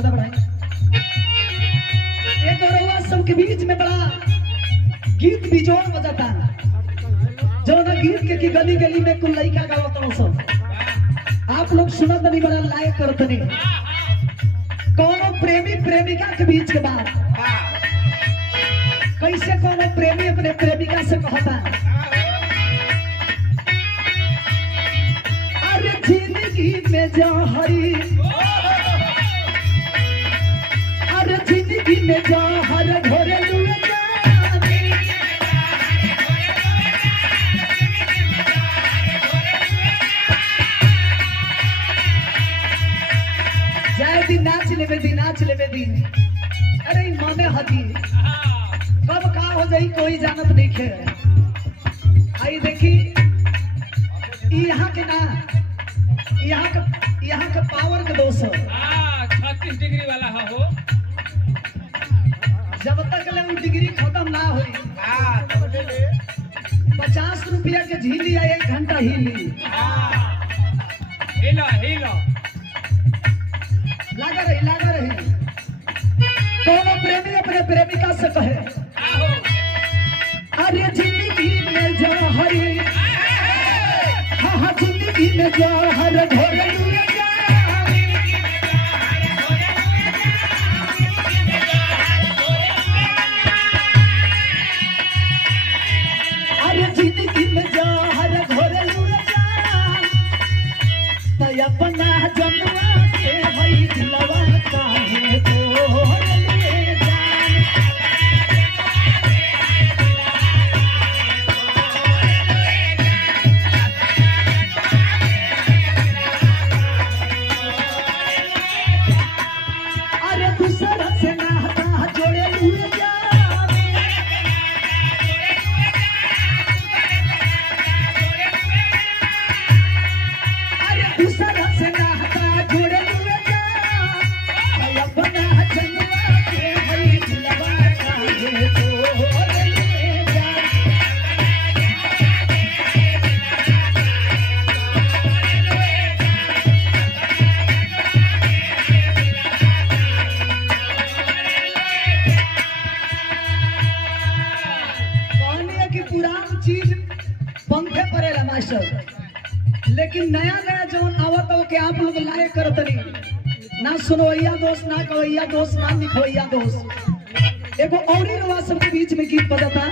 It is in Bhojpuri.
पर्दा बढ़ाई। एक और सबके बीच में बड़ा गीत बिजोड़ बजाता जो ना गीत के की गली गली में कुल लड़का गावत सब आप लोग सुनत नहीं बड़ा लायक करत नहीं। कोनो प्रेमी प्रेमिका के बीच के बात कैसे कोनो प्रेमी अपने प्रेमिका से कहता अरे जिंदगी में जहरी अरे जिंदगी में जहर घोरे लुए जाए दिन नाच लेवे दिन अरे माने हदी कब का हो जाई कोई जानत नहीं खे। आई देखी यहाँ के ना यहाँ के पावर के दोष 36 डिग्री वाला हो जब तक ले डिग्री खत्म ना हुई 50 रुपया के झीली या 1 घंटा हिली हिलो लागा रही कोनो प्रेमी अपने प्रेमिका से कहे अरे जिंदगी में जहरी हाँ जिंदगी में जहर घोरे लुए अरे जिंदगी में जहर घोरे लुए तो अपना जन्मा के हई दिलवा काहे तोड़ लुए जान अरे दूसरा से नाता जोड़े लुए जान अरे दूसरा से नाता जोड़े लुए जान अपना जन्मा के हई दिलवा काहे तोड़ लुए जान कहनी है कि पुरान चीज पंखे पड़ेला मास्टर लेकिन नया नया जौन आवत हो के आप लोग लाए करत नहीं ना सुनवैया दोस्त ना कवैया दोस्त ना लिखवैया दोस्त एगो औरी रवा सबके बीच में गीत बजाता